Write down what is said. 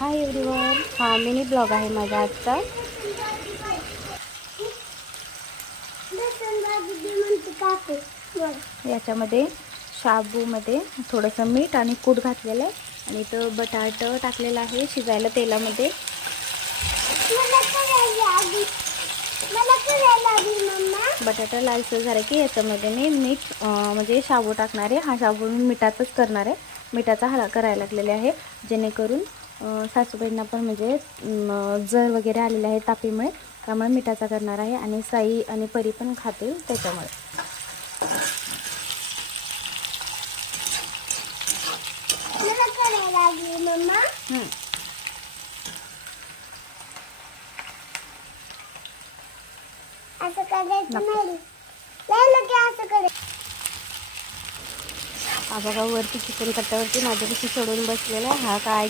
Hi everyone, हा mini blog आहे माझा आजचा. याच्यामध्ये शाबूमध्ये थोडंसं मीठ आणि कूट घातलेलं आहे आणि इथं बटाटा टाकलेला आहे शिजायला तेलामध्ये. बटाटा लालसर झाला की याच्यामध्ये मी मीठ म्हणजे शाबू टाकणार आहे. हा शाबू मी मिठातच करणार आहे, मिठाचा हळा करायला लागलेले आहे जेणेकरून सासूबाईंना पण म्हणजे जर वगैरे आलेले आहे तापीमुळे, त्यामुळे मिठाचा करणार आहे आणि साई आणि परी पण खातील त्याच्यामुळे. असं करायचं नाही. हा बघा वरती चिकन कट्ट्यावरती माझ्यापाशी चढून बसलेला आहे. हा काय